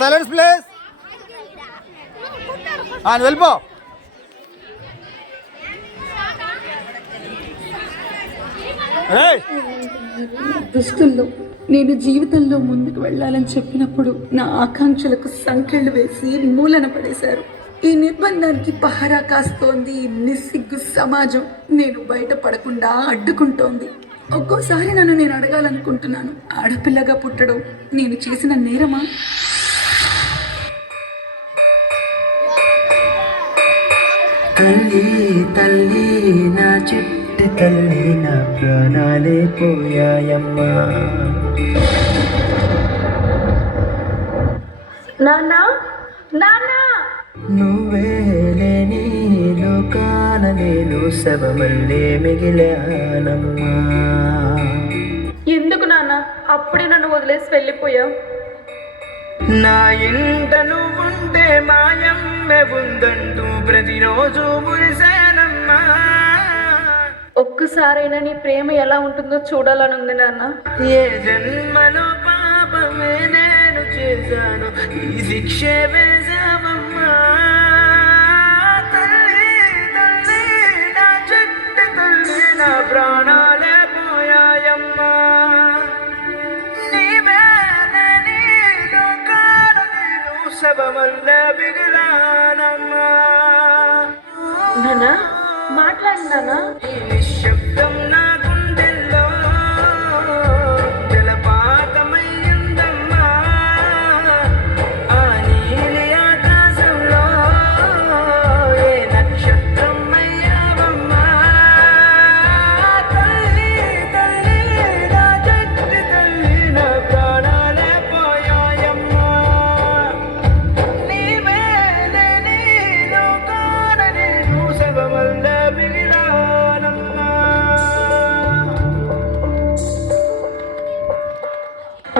Silence please. వెళ్ళిపో. దుస్తుల్లో నేను జీవితంలో ముందుకు వెళ్ళాలని చెప్పినప్పుడు నా ఆకాంక్షలకు సంకెళ్ళు వేసి మూలన పడేశారు. ఈ నిర్బంధానికి పహరా కాస్తోంది ఈ నిస్సిగ్గు సమాజం. నేను బయట పడకుండా అడ్డుకుంటోంది. ఒక్కోసారి నన్ను నేను అడగాలనుకుంటున్నాను, ఆడపిల్లగా పుట్టడం నేను చేసిన నేరమా? తల్లి తల్లి నా చిట్టి తల్లి, నా ప్రాణాలే పోయాయమ్మా. నాన్నా నాన్నా, నువ్వే లేని లోకాన నేను శవమల్లే మిగిలానమ్మా. ఎందుకు నాన్న అప్పుడే నన్ను వదిలేసి వెళ్ళిపోయావు? నా ఇంట నువ్వుంటే మాయమ్మె ఉందంటూ ప్రతిరోజు మురిశానమ్మా. ఒక్కసారైనా నీ ప్రేమ ఎలా ఉంటుందో చూడాలని ఉంది నాన్న. ఏ జన్మలో పాపమే నేను చేశాను, ఈ శిక్షే వేశామమ్మా. తల్లి తల్లి నా చెట్టు తల్లి, నా ప్రాణాలే పోయాయమ్మా. నీవేని లోకాల నేను శవమల్లే మిగిలానమ్మా. నాన్న మాట్లాడు నాన్న. నిశ్శబ్దం నా గుండెల్లో జలపాతమయ్యిందమ్మా. ఆ నీలి ఆకాశంలో ఏ నక్షత్రం అయ్యావమ్మా. తల్లి తల్లి నా చెట్టు తల్లి, నా ప్రాణాలే పోయాయమ్మా. నీవే లేని లోకాన నేను శవమల్లే మిగిలానమ్మా.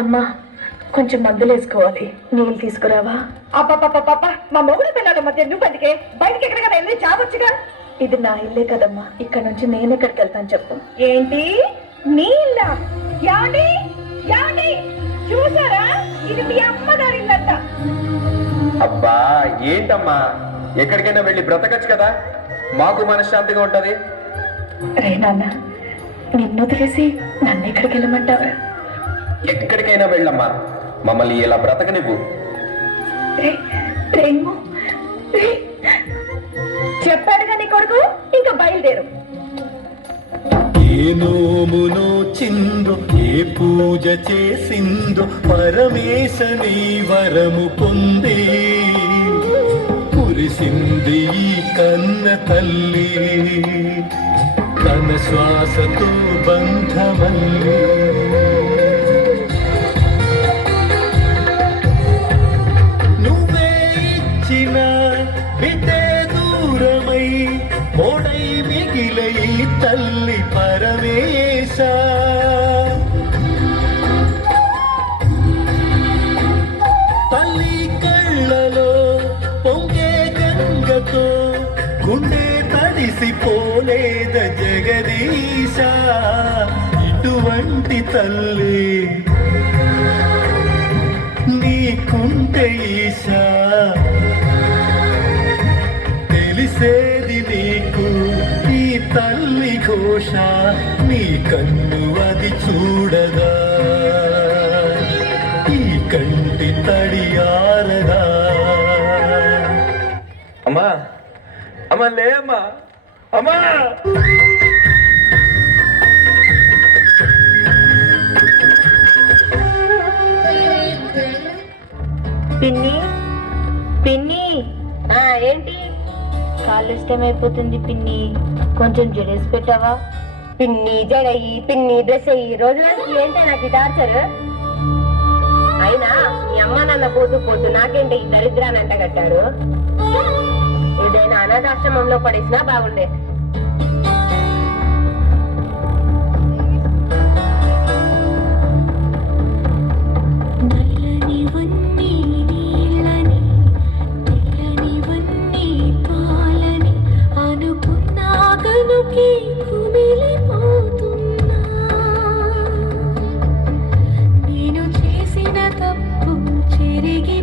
అమ్మా కొంచెం మందులు వేసుకోవాలి, నీళ్ళు తీసుకురావా? అబ్బా మా మొగుడు పిల్లల మధ్య నువ్వు అందుకే బయటికి ఎక్కడికైనా వెళ్ళి చావచ్చుగా. ఇది నా ఇల్లే కదమ్మా, ఇక్కడ నుంచి నేను ఎక్కడికి వెళ్తాను చెప్పు. ఏంటి నీ ఇల్లా? యాండి యాండి చూసారా, ఇది మీ అమ్మగారి ఇల్లంట. అబ్బా ఏంటమ్మా, ఎక్కడికైనా వెళ్ళి బ్రతకచ్చు కదా, మాకు మనశ్శాంతిగా ఉంటది. రే నాన్న, నిన్ను వదిలేసి నన్ను ఎక్కడికి వెళ్ళమంటావా? ఎక్కడికైనా వెళ్ళమ్మా, మమ్మల్ని ఇలా బ్రతకనివ్వు. రే ప్రేమ, చెప్పాడుగా నీ కొడుకు, ఇంకా బయలుదేరు. ఏ నోమునో చిందో, ఏ పూజ చేసిందో, పరమేశని వరము పొందే కురిసింది ఈ కన్న తల్లి, తన శ్వాసతో బంధమల్లి. నువ్వే ఇచ్చిన వితే దూరమై మోడై మిగిలై తల్లి పరమేశ. తల్లి కళ్ళలో పొంగే గంగతో గుండె తడిసిపోలేద జగదీశ. ఇటువంటి తల్లి నీకుంటే ఈశా, తెలిసేది నీకు ఈ తల్లి ఘోష. నీ కన్ను అది చూడదా, ఈ కంటి తడియారదా. అమ్మా అమ్మా లే అమ్మా, అమ్మా. పిన్ని పిన్ని, ఏంటి? కాళ్ళు ఇష్టమైపోతుంది పిన్ని, కొంచెం జడేసి పెట్టావా? పిన్ని జడయ్యి, పిన్ని డ్రెస్ అయ్యి, రోజు ఏంటి నాకు టార్చర్? అయినా మీ అమ్మ నాన్న పోతూ పోతూ నాకేంటి ఈ దరిద్రాన్ని అంటగట్టాడు? ఏదైనా అనాథాశ్రమంలో పడేసినా బాగుండేది. నేను చేసిన తప్పు చెరిగి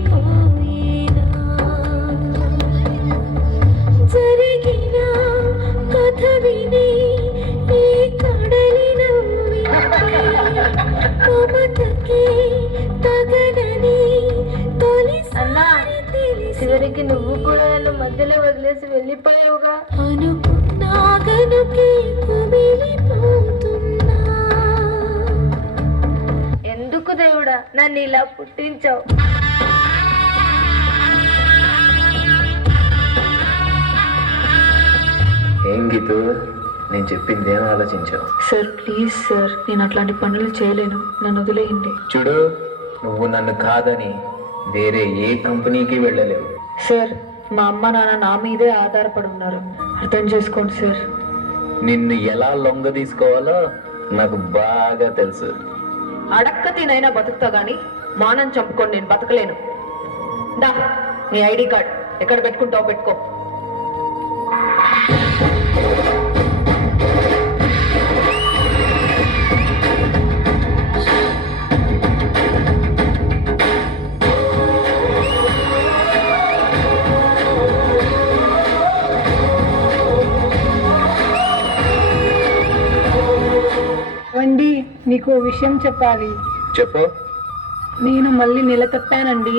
చివరికి నువ్వు కూడా నన్ను మధ్యలో వదిలేసి వెళ్ళిపోయావుగా. ఎందుకు దేవుడా నన్ను ఇలా పుట్టించావు? ఏం గీతు, నేను చెప్పింది ఏం ఆలోచించావు? సార్ ప్లీజ్ సార్, నేను అట్లాంటి పనులు చేయలేను, నన్ను వదిలేయండి. చూడు, నువ్వు నన్ను కాదని వేరే ఏ కంపెనీకి వెళ్ళలేవు. సార్ మా అమ్మ నాన్న నా మీదే ఆధారపడి ఉన్నారు, అర్థం చేసుకోండి సార్. నిన్ను ఎలా లొంగ తీసుకోవాలో నాకు బాగా తెలుసు. అడక్క తినైనా బతుకుతా గాని మానం చంపుకొని నేను బతకలేను. దా నీ ఐడి కార్డ్ ఎక్కడ పెట్టుకుంటావు పెట్టుకో. వండి నీకు ఓ విషయం చెప్పాలి. చెప్పు. నేను మళ్ళీ నెల తప్పానండి.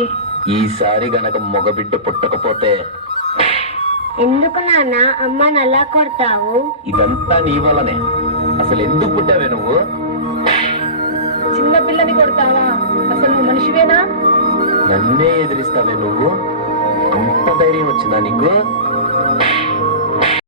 ఈసారి గనక మగబిడ్డ పుట్టకపోతే ఎందుకు నాన్న అమ్మని అలా కొడతావు? ఇదంతా నీ వల్లనే. అసలు ఎందుకు పుట్టావే నువ్వు? చిన్న పిల్లని కొడతావా? అసలు నువ్వు మనిషివేనా? నన్నే ఎదిరిస్తావే నువ్వు? అంత ధైర్యం వచ్చిందా నీకు?